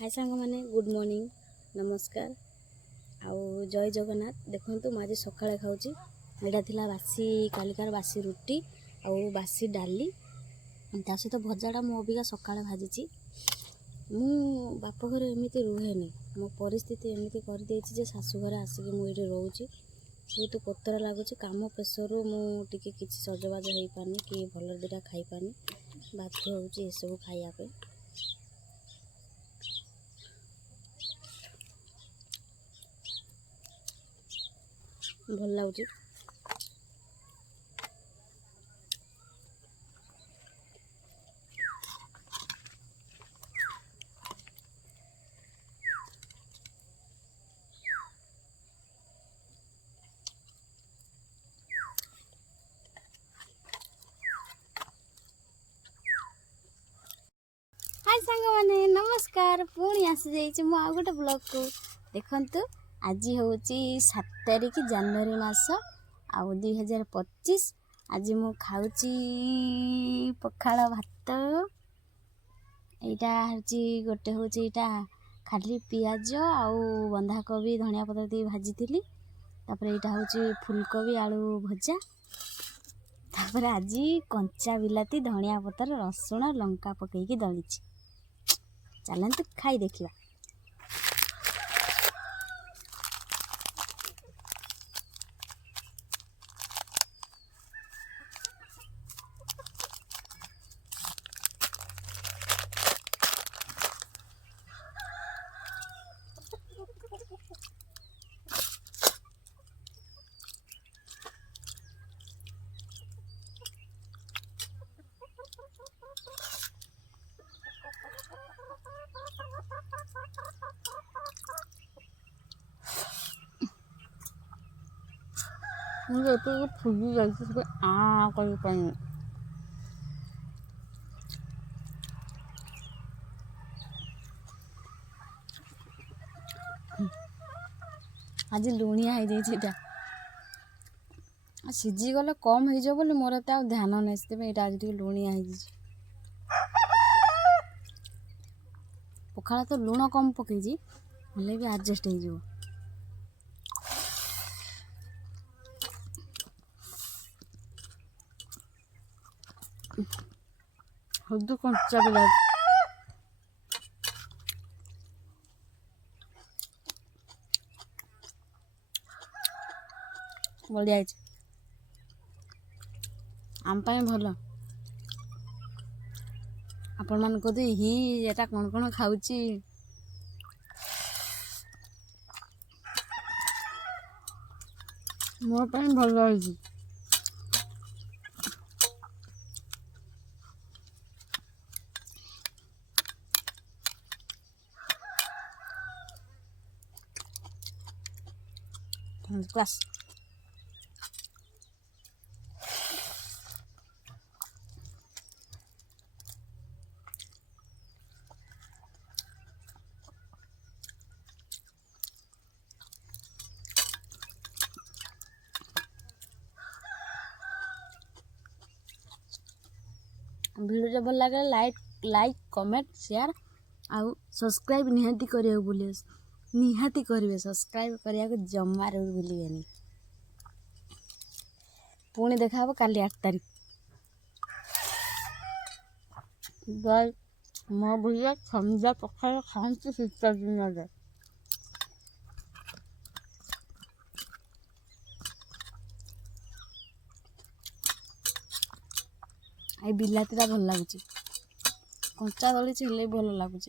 हाय सांग मैंने good morning नमस्कार आउ जय जगन्नाथ। देखो मुझे सका खाऊँ यहाँ थी बासी कालिकार बासी रुटी आउ बासी डाली ता सहित भजाटा मु अबिका सका भाजी। मु बाप घर एमती रुहे मो परिस्थिति एमती कर शाशुघर आसिक मुझे रोचे बहुत कोतर लगुच कम प्रेसर मुझे कि सजबाज हो पानी कि भल दुटा खाई पानी बाध्य हो सब खायापे। भल लगुच हाय सांग मैंने नमस्कार पुणी आसी जाइए मु आ गोटे ब्लॉग को देखंतु। आज हूँ 7 तारिख जनवरी मास आउ 2025। आज मु खाऊँ पखाल भात यहाँ हूँ गोटे हूँ यहाँ खाली पियाज आउ बंधाकोबी धनिया पत्र दी भाजी थी। तापर यहाँ हूँ फुलकोबी आलू भजा। तापर आज कंचा बिलाती धनिया पत्र रसुण लंका पकईकी दली। चलते खाई देखिए। मुझे फुली जाए आ कर आज लुणिया हो जाइए सीझी गले कम हो बोली मोर एत ध्यान नहीं से आज लुणिया हो। पखाला तो लुण कम पकई भी आडजस्ट हो। हद कंचा बिला बढ़िया आम भल। आपण मान कहते ही एटा कौन कौन खाऊँ मोर भल रही। क्लास वीडियो भल लगे लाइक कमेंट शेयर आउ सब्सक्राइब निहाती करिया बोले निहाती करेंगे सब्सक्राइब करने को जमार भूलिए। पुणी देखा काली 8 तारिख। बाय मो भैया समझा पखाल खाती शीत दिन जाए। बिलाती भल लगुच कंचा दली भल लगुच।